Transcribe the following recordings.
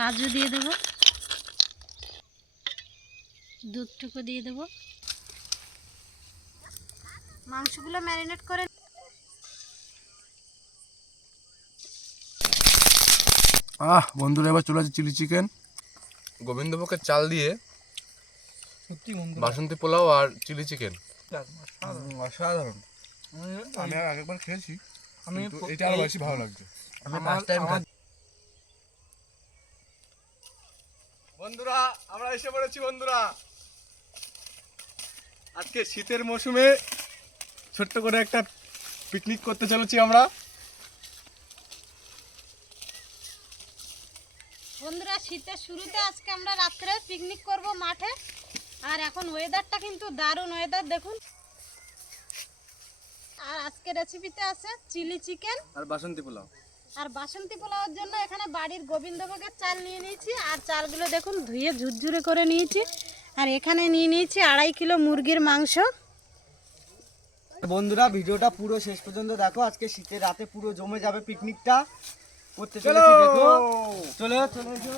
কাজু দিয়ে দেবো। দুধটুকু দিয়ে দেবো। মাংসগুলো ম্যারিনেট করে আহ বন্ধুরা এবার চলে আসছে চিলি চিকেন। গোবিন্দভোগের চাল দিয়ে সত্যি বাসন্তী পোলাও আর চিলি চিকেন। অসাধারণ। আমি আর আগেরবার খেয়েছি আমি এটা আরও বেশি ভালো লাগছে। আমি ফার্স্ট টাইম বন্ধুরা আমরা এসে পড়েছি বন্ধুরা। আজকে শীতের মৌসুমে ছোট্ট করে একটা পিকনিক করতে চলেছি আমরা। বন্ধুরা শীতের শুরুতে আজকে আমরা রাত্রে পিকনিক করব মাঠে। আর এখন ওয়েদারটা কিন্তু দারুণ ওয়েদার দেখুন। আর আজকে রেসিপিতে আছে চিলি চিকেন আর বাসন্তী পোলাও। আর বাসন্তী পোলাওয়ার জন্য এখানে বাড়ির গোবিন্দভোগের চাল নিয়ে নিয়েছি। আর চালগুলো দেখুন ধুয়ে ঝুরঝুরে করে নিয়েছি। আর এখানে নিয়ে নিয়েছি আড়াই কিলো মুরগির মাংস। বন্ধুরা ভিডিওটা পুরো শেষ পর্যন্ত দেখো। আজকে শীতের রাতে পুরো জমে যাবে পিকনিকটা। করতে চলেছি দেখো। চলে এসো, চলে। এসো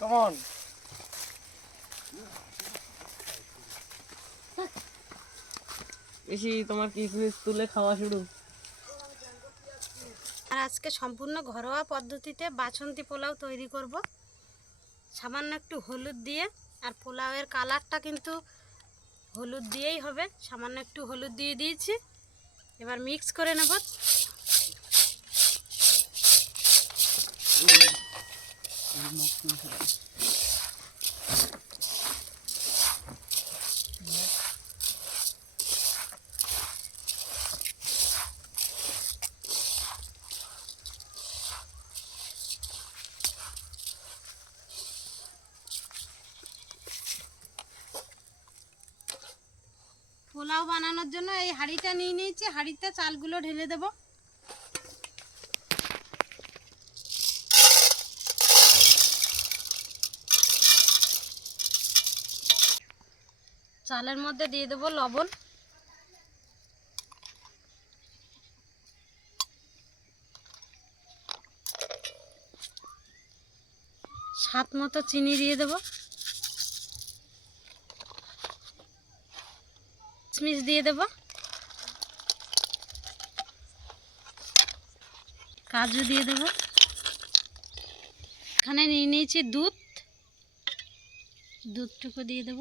কেমন বেশি তোমার কিসমিস তুলে খাওয়া শুরু। আর আজকে সম্পূর্ণ ঘরোয়া পদ্ধতিতে বাসন্তী পোলাও তৈরি করব। সামান্য একটু হলুদ দিয়ে, আর পোলাওয়ের কালারটা কিন্তু হলুদ দিয়েই হবে। সামান্য একটু হলুদ দিয়ে দিয়েছি। এবার মিক্স করে নেব। পোলাও বানানোর জন্য এই হাঁড়িটা নিয়ে নিয়েছি। হাঁড়িতে চালগুলো ঢেলে দেব। চালের মধ্যে দিয়ে দেবো লবণ। স্বাদ মতো চিনি দিয়ে দেবো। কিশমিশ দিয়ে দেব। কাজু দিয়ে দেব। এখানে নিয়ে নিয়েছি দুধ। দুধটুকু দিয়ে দেব।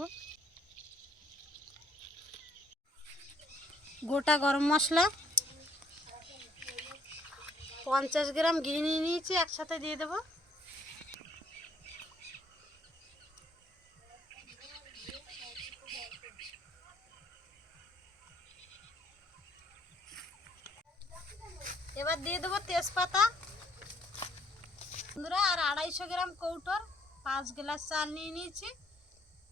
গোটা গরম মশলা। পঞ্চাশ গ্রাম ঘি নিয়ে নিয়েছি, একসাথে দিয়ে দেবো। এবার দিয়ে দেবো তেজপাতা। বন্ধুরা, আর আড়াইশো গ্রাম কৌটোর পাঁচ গ্লাস চাল নিয়ে নিয়েছি।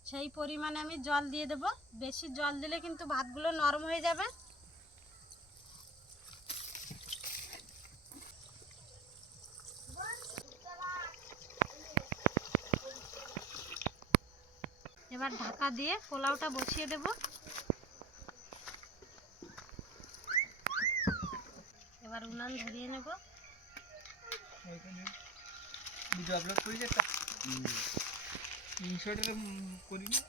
সেই পরিমাণে আমি জল দিয়ে দেব। বেশি জল দিলে কিন্তু ভাতগুলো নরম হয়ে যাবে। এবার ঢাকা দিয়ে পোলাওটা বসিয়ে দেবো। এবার উনান ধরিয়ে নেব ভিডিও আপলোড করি একটা ইনশর্টের করি না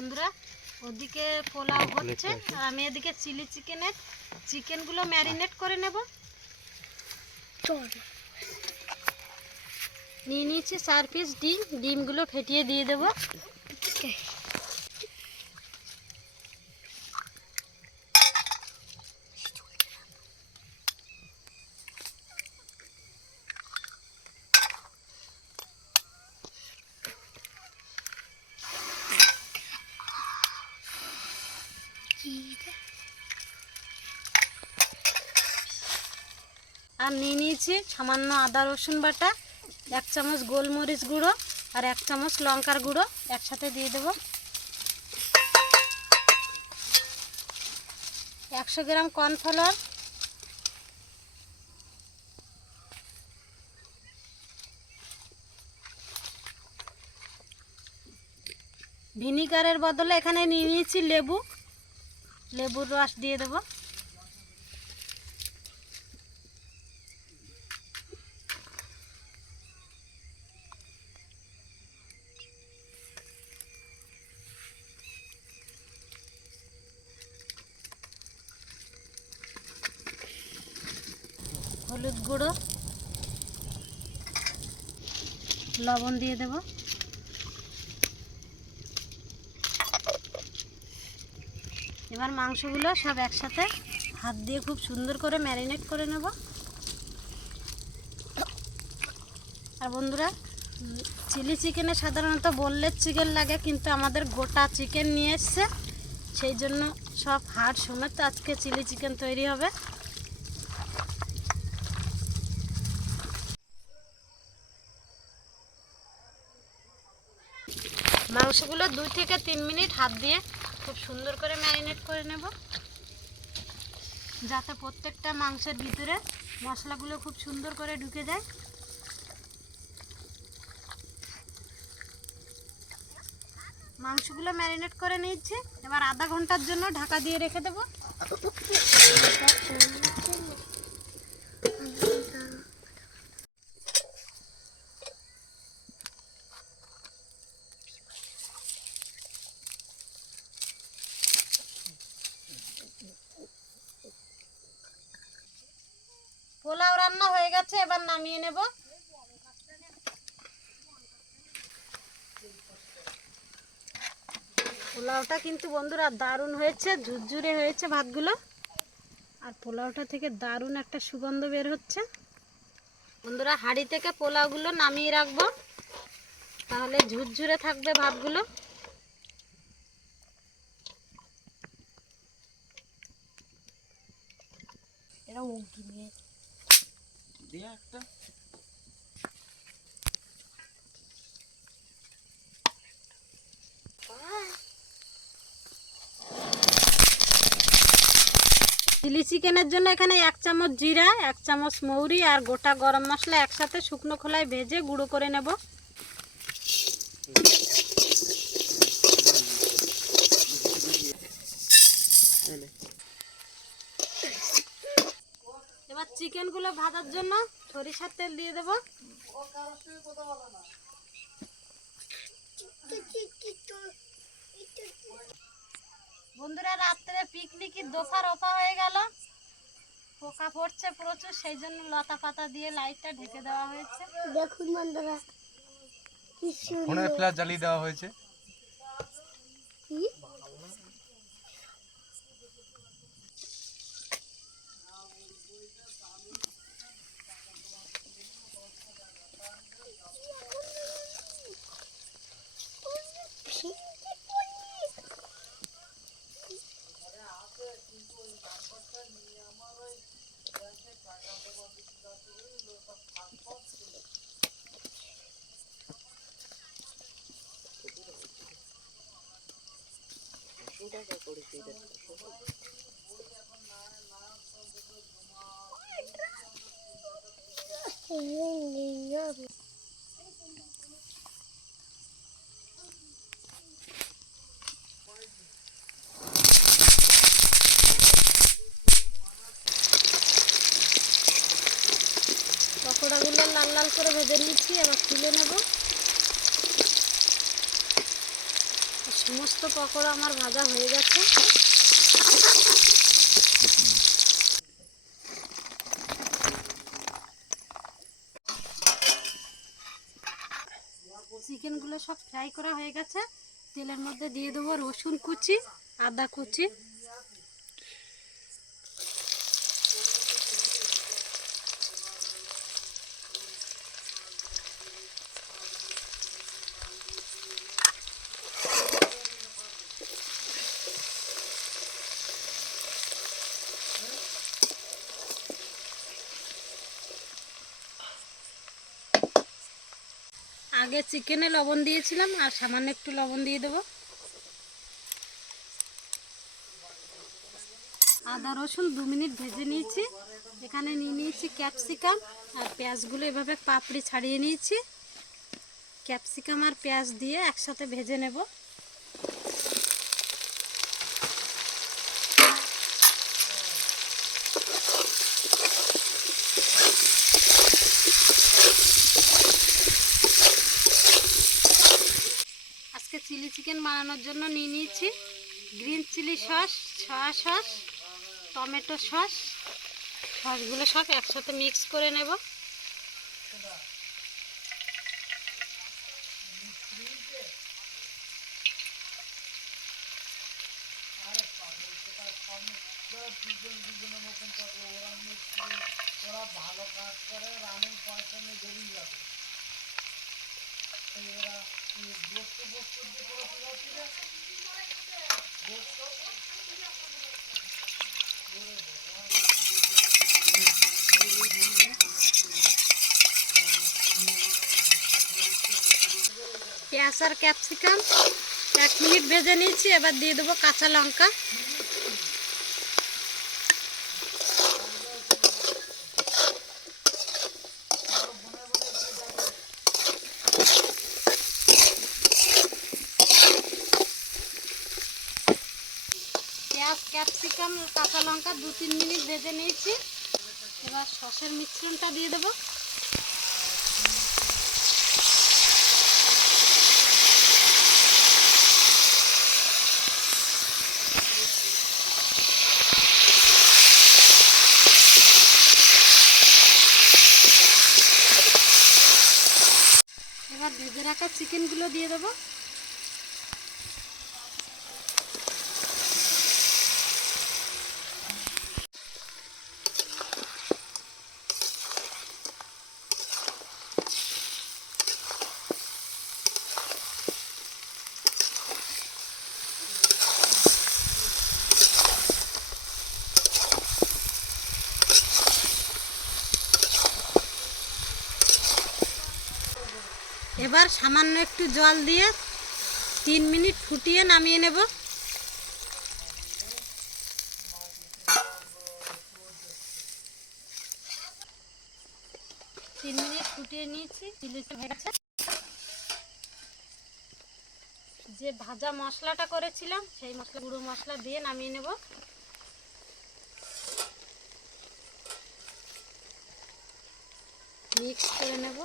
বন্ধুরা ওদিকে পোলাও হচ্ছে। আর আমি এদিকে চিলি চিকেনের চিকেনগুলো ম্যারিনেট করে নেব। নিয়ে নিয়েছি চার পিস ডিম ডিমগুলো ফেটিয়ে দিয়ে দেবো। আর নিয়ে নিয়েছি সামান্য আদা, রসুন বাটা, এক চামচ গোলমরিচ গুঁড়ো আর এক চামচ লঙ্কার গুঁড়ো একসাথে দিয়ে দেবো। একশো গ্রাম কর্নফ্লাওয়ার। ভিনিগারের বদলে এখানে নিয়ে নিয়েছি লেবু। লেবুর রস দিয়ে দেবো। হলুদ গুঁড়ো। লবণ দিয়ে দেব। এবার মাংসগুলো সব একসাথে হাত দিয়ে খুব সুন্দর করে ম্যারিনেট করে নেব। আর বন্ধুরা, চিলি চিকেনে সাধারণত বললের চিকেন লাগে, কিন্তু আমাদের গোটা চিকেন নিয়ে এসছে। সেই জন্য সব হাড় সমেত আজকে চিলি চিকেন তৈরি হবে। মাংসগুলো দুই থেকে তিন মিনিট হাত দিয়ে খুব সুন্দর করে ম্যারিনেট করে নেব। যাতে প্রত্যেকটা মাংসের ভিতরে মশলাগুলো খুব সুন্দর করে ঢুকে যায়। মাংসগুলো ম্যারিনেট করে নিচ্ছি এবার আধা ঘণ্টার জন্য ঢাকা দিয়ে রেখে দেবো পোলাও রান্না হয়ে গেছে, এবার নামিয়ে নেব। পোলাওটা কিন্তু বন্ধুরা দারুণ হয়েছে, ঝুরঝুরে হয়েছে ভাতগুলো। আর পোলাওটা থেকে দারুণ একটা সুগন্ধ বের হচ্ছে। বন্ধুরা হাঁড়ি থেকে পোলাওগুলো নামিয়ে রাখব। তাহলে ঝুরঝুরে থাকবে ভাতগুলো। একটা চিলি চিকেনের জন্য এখানে এক চামচ জিরা, এক চামচ মৌরি আর গোটা গরম মশলা একসাথে শুকনো খোলায় ভেজে গুঁড়ো করে নেব এবার চিকেনগুলো ভাজার জন্য সরিষার তেল দিয়ে দেব। বন্ধুরা রাত্রে পিকনিকের দোফা রফা হয়ে গেল। পোকা পড়ছে প্রচুর সেই জন্য লতা পাতা দিয়ে লাইটটা ঢেকে দেওয়া হয়েছে। দেখুন বন্ধুরা কি ফোনের ফ্ল্যাশ জ্বালিয়ে দেওয়া হয়েছে। সুন্দর পকোড়াগুলো লাল লাল করে ভেজে নিচ্ছি এবার তুলে নেব সমস্ত পকোড়া আমার ভাজা হয়ে গেছে। চিকেনগুলো সব ফ্রাই করা হয়ে গেছে। তেলের মধ্যে দিয়ে দেবো রসুন কুচি, আদা কুচি আগে চিকেনে লবণ দিয়েছিলাম, আর সামান্য একটু লবণ দিয়ে দেবো। আদা রসুন দু মিনিট ভেজে নিয়েছি। এখানে নিয়ে নিয়েছি ক্যাপসিকাম, আর পেঁয়াজগুলো এভাবে পাপড়ি ছাড়িয়ে নিয়েছি। ক্যাপসিকাম আর পেঁয়াজ দিয়ে একসাথে ভেজে নেব আজকে চিলি চিকেন বানানোর জন্য নিয়ে নিয়েছি। Green chilli sauce soya sauce, tomato sauce. সসগুলো সব একসাথে মিক্স করে নেব। পেঁয়াজ আর ক্যাপসিকাম। এক মিনিট ভেজে নিয়েছি এবার দিয়ে দেবো কাঁচা লঙ্কা পেঁয়াজ ক্যাপসিকাম কাঁচা লঙ্কা দু তিন মিনিট ভেজে নিয়েছি। এবার সসের মিশ্রণটা দিয়ে দেবো। এবার ভেজে রাখা চিকেনগুলো দিয়ে দেবো এবার সামান্য একটু জল দিয়ে তিন মিনিট ফুটিয়ে নামিয়ে নেব। তিন মিনিট ফুটিয়ে নিয়েছি চিলিটা হয়ে গেছে। যে ভাজা মশলাটা করেছিলাম, সেই মশলা, গুঁড়ো মশলা দিয়ে নামিয়ে নেব। মিক্স করে নেব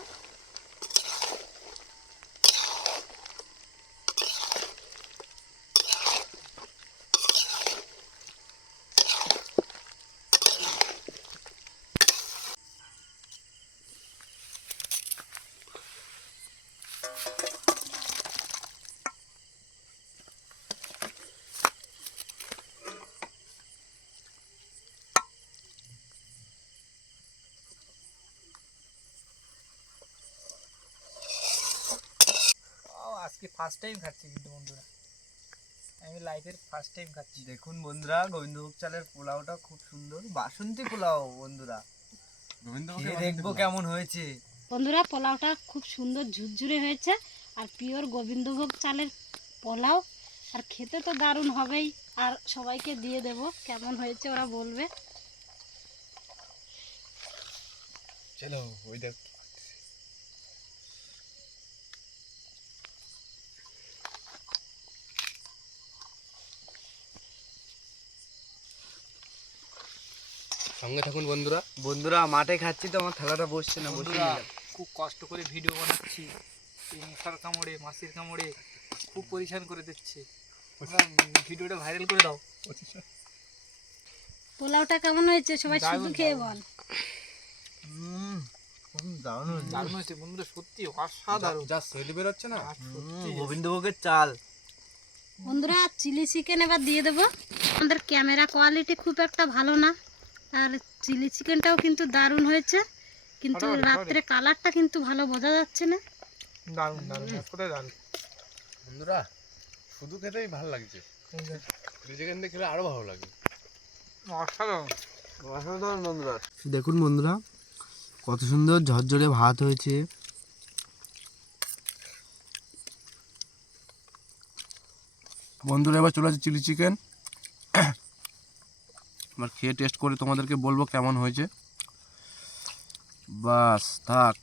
ও আজকে ফার্স্ট টাইম খাচ্ছি কিন্তু বন্ধুরা। আমি লাইফের ফার্স্ট টাইম খাচ্ছি। দেখুন বন্ধুরা গোবিন্দভোগ চালের পোলাওটা খুব সুন্দর। বাসন্তী পোলাও বন্ধুরা। খেয়ে দেখব কেমন হয়েছে। বন্ধুরা পোলাওটা খুব সুন্দর ঝুরঝুরে হয়েছে। আর পিওর গোবিন্দভোগ চালের পোলাও আর খেতে তো দারুণ হবেই। আর সবাইকে দিয়ে দেব কেমন হয়েছে ওরা বলবে। চলো ওই দেখ। সঙ্গে থাকুন বন্ধুরা। বন্ধুরা মাঠে খাচ্ছি তো আমার থালাটা বসছে না বসে বন্ধুরা খুব কষ্ট করে ভিডিও বানাচ্ছি। এই মশার কামড়ে মাছির কামড়ে খুব পরিশান করে দিচ্ছে। ভিডিওটা ভাইরাল করে দাও। পোলাওটা কেমন হয়েছে? সবাই শুধু খেয়ে বল। দারুণ দারুণ হয়েছে বন্ধুরা সত্যি অসাধারণ। যা সেট বেরোচ্ছে না? আর গোবিন্দভোগের চাল। বন্ধুরা চিলি চিকেন এবার দিয়ে দেবো। আমাদের ক্যামেরা কোয়ালিটি খুব একটা ভালো না। আর চিলি চিকেনটাও কিন্তু দারুণ হয়েছে। কিন্তু রাত্রে কালারটা কিন্তু ভালো বোঝা যাচ্ছে না। দারুণ দারুণ কোথায় দারুণ। বন্ধুরা শুধু খেতেই ভালো লাগছে। চিলি চিকেন দিয়ে আরও ভালো লাগে। অসাধারণ বন্ধুরা। দেখুন বন্ধুরা কত সুন্দর ঝরঝরে ভাত হয়েছে। বন্ধুরা এবার চলে আসে চিলি চিকেন। এবার খেয়ে টেস্ট করে তোমাদেরকে বলব কেমন হয়েছে। বাস থাক।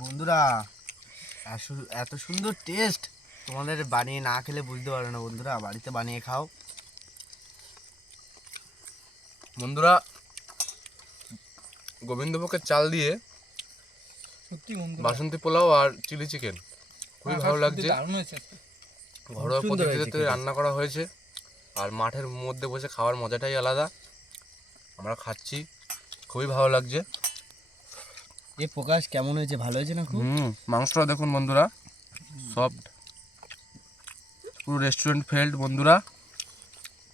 বন্ধুরা এত সুন্দর টেস্ট। তোমাদের বানিয়ে না খেলে বুঝতে পারবে না বন্ধুরা। বাড়িতে বানিয়ে খাও। বন্ধুরা গোবিন্দভোগের চাল দিয়ে সত্যি বাসন্তী পোলাও আর চিলি চিকেন। খুবই ভালো লাগছে। ঘরোয়া পদ্ধতিতে। রান্না করা হয়েছে। আর মাঠের মধ্যে বসে খাওয়ার মজাটাই আলাদা। আমরা খাচ্ছি খুবই ভালো লাগছে। এ প্রকাশ কেমন হয়েছে? ভালো হয়েছে না খুব? হুম মাংসটা দেখুন বন্ধুরা সফট পুরো রেস্টুরেন্ট ফেল্ড বন্ধুরা।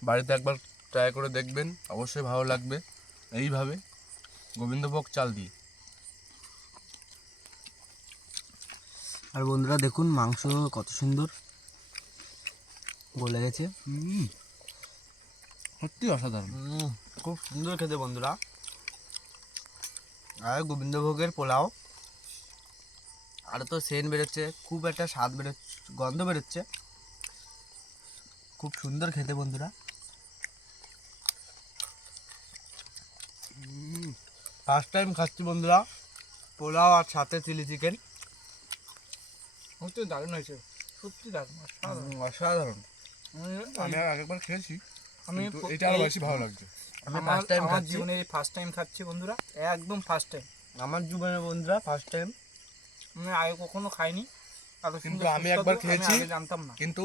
বাড়িতে একবার ট্রাই করে দেখবেন অবশ্যই ভালো লাগবে। এইভাবে গোবিন্দভোগ চাল দিয়ে। আর বন্ধুরা দেখুন মাংস কত সুন্দর। গলে গেছে। সত্যি অসাধারণ। খুব সুন্দর খেতে বন্ধুরা। আর গোবিন্দভোগের পোলাও। আর তো সেন্ট বেরোচ্ছে খুব একটা স্বাদ বেরোচ্ছে গন্ধ বেরোচ্ছে। খুব সুন্দর খেতে বন্ধুরা। ফার্স্ট টাইম খাচ্ছি বন্ধুরা। পোলাও আর সাথে চিলি চিকেন। সত্যি দারুণ হয়েছে। সত্যি দারুণ অসাধারণ। অসাধারণ। আমি- আগেরবার খেয়েছি আমি এটা আরও বেশি ভালো লাগছে। আমি ফার্স্ট টাইম আমার জীবনে ফার্স্ট টাইম খাচ্ছি বন্ধুরা একদম ফার্স্ট টাইম আমার জীবনে বন্ধুরা ফার্স্ট টাইম আমি আগে কখনো খাইনি কিন্তু আমি একবার খেয়েছি। জানতাম না। কিন্তু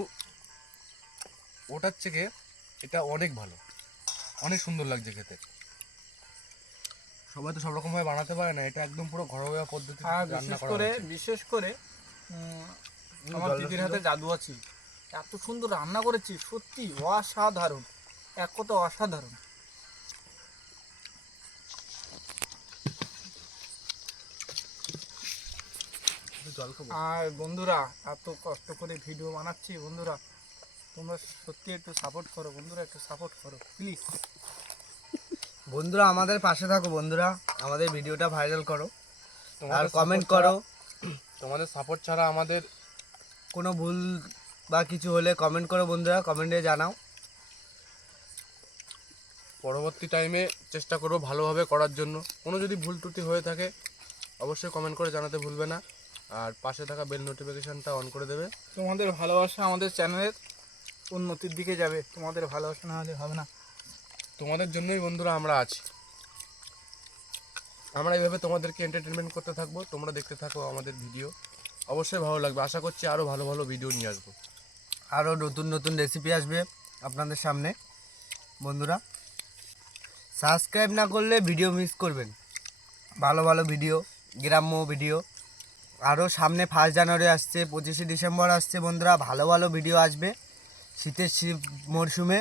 ওটার থেকে এটা অনেক ভালো। অনেক সুন্দর লাগছে খেতে। সবাই তো সব রকম ভাবে বানাতে পারে না এটা একদম পুরো ঘরোয়া পদ্ধতিতে আর রান্না বিশেষ করে বিশেষ করে উম, আমার দিদির হাতে জাদু আছে। এত সুন্দর রান্না করেছি সত্যি অসাধারণ এক কথা অসাধারণ। আর বন্ধুরা এত কষ্ট করে ভিডিও বানাচ্ছি বন্ধুরা তোমরা সত্যি একটু সাপোর্ট করো বন্ধুরা একটু সাপোর্ট করো প্লিজ বন্ধুরা আমাদের পাশে থাকো বন্ধুরা আমাদের ভিডিওটা ভাইরাল করো। আর কমেন্ট করো। তোমাদের সাপোর্ট ছাড়া আমাদের কোনো ভুল বা কিছু হলে কমেন্ট করো বন্ধুরা কমেন্টে জানাও। পরবর্তী টাইমে চেষ্টা করব ভালোভাবে করার জন্য। কোনো যদি ভুল ত্রুটি হয়ে থাকে অবশ্যই কমেন্ট করে জানাতে ভুলবে না। আর পাশে থাকা বেল নোটিফিকেশনটা অন করে দেবে। তোমাদের ভালোবাসা আমাদের চ্যানেলের উন্নতির দিকে যাবে। তোমাদের ভালোবাসা না হলে হবে না। তোমাদের জন্যই বন্ধুরা আমরা আছি। আমরা এইভাবে তোমাদেরকে এন্টারটেনমেন্ট করতে থাকব। তোমরা দেখতে থাকো আমাদের ভিডিও অবশ্যই ভালো লাগবে। আশা করছি আরও ভালো ভালো ভিডিও নিয়ে আসব। আরও নতুন নতুন রেসিপি আসবে আপনাদের সামনে। বন্ধুরা সাবস্ক্রাইব না করলে ভিডিও মিস করবেন। ভালো ভালো ভিডিও গ্রাম্য ভিডিও আরও সামনে ফার্স্ট জানুয়ারি আসছে পঁচিশে ডিসেম্বর আসছে বন্ধুরা ভালো ভালো ভিডিও আসবে। শীতের শীত মরশুমে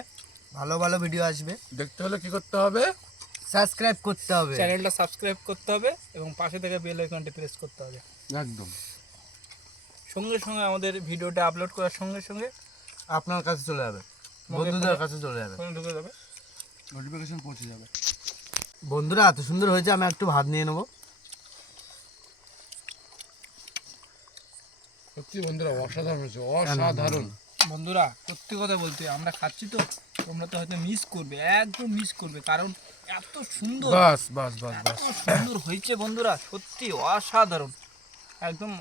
ভালো ভালো ভিডিও আসবে। দেখতে হলে কি করতে হবে? সাবস্ক্রাইব করতে হবে। চ্যানেলটা সাবস্ক্রাইব করতে হবে এবং পাশে থেকে বেল আইকনটি প্রেস করতে হবে। একদম। সঙ্গে সঙ্গে আমাদের ভিডিওটা আপলোড করার সঙ্গে সঙ্গে আপনার কাছে চলে যাবে। বন্ধুদের কাছে চলে যাবে। ফোনে ঢুকে যাবে। নোটিফিকেশন পৌঁছে যাবে। বন্ধুরা এত সুন্দর হয়েছে আমি একটু ভাত নিয়ে নেব। সত্যি বন্ধুরা অসাধারণ হয়েছে অসাধারণ। বন্ধুরা সত্যি কথা বলতে আমরা খাচ্ছি তো তোমরা তো হয়তো মিস করবে একদম মিস করবে কারণ এত সুন্দর বাস বাস বাস বাস। সুন্দর হয়েছে বন্ধুরা সত্যি অসাধারণ। একদম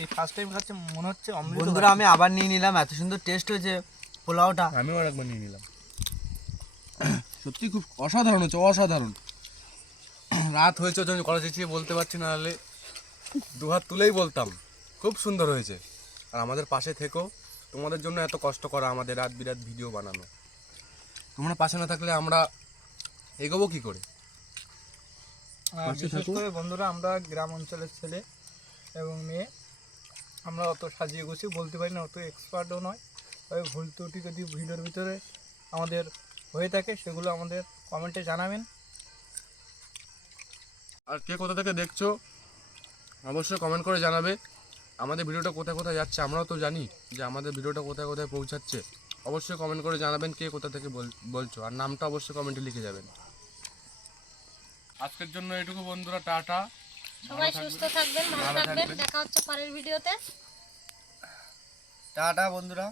এই ফার্স্ট টাইম খাচ্ছে মনে হচ্ছে অমৃত বন্ধুরা আমি আবার নিয়ে নিলাম এত সুন্দর টেস্ট হয়েছে পোলাওটা। আমিও আরেকবার নিয়ে নিলাম। সত্যি খুব অসাধারণ হচ্ছে অসাধারণ। রাত হয়েছে ওই জন্য কলেজ চেঁচিয়ে বলতে পারছি না হলে দু হাত তুলেই বলতাম। খুব সুন্দর হয়েছে। আর আমাদের পাশে থেকো তোমাদের জন্য এত কষ্ট করা আমাদের রাত বিরাত ভিডিও বানানো। তোমরা পাশে না থাকলে আমরা এগোবো কি করে? বিশেষ করে বন্ধুরা আমরা গ্রাম অঞ্চলের ছেলে। এবং মেয়ে। আমরা অত সাজিয়ে গুছিয়ে বলতে পারি না অত এক্সপার্টও নয়। তবে ভুল ত্রুটি যদি ভিডিওর ভিতরে আমাদের হয়ে থাকে সেগুলো আমাদের কমেন্টে জানাবেন। আর কে কোথা থেকে দেখছ অবশ্যই কমেন্ট করে জানাবে। আমাদের ভিডিওটা কোথায় কোথায় যাচ্ছে আমরাও তো জানি যে আমাদের ভিডিওটা কোথায় কোথায় পৌঁছাচ্ছে। অবশ্যই কমেন্ট করে জানাবেন কে কোথা থেকে বল- বলছো আর নামটা অবশ্যই কমেন্টে লিখে যাবেন। আজকের জন্য এটুকু বন্ধুরা টাটা। সবাই সুস্থ থাকবেন ভালো থাকবেন। দেখা হচ্ছে পরের ভিডিওতে। টাটা বন্ধুরা।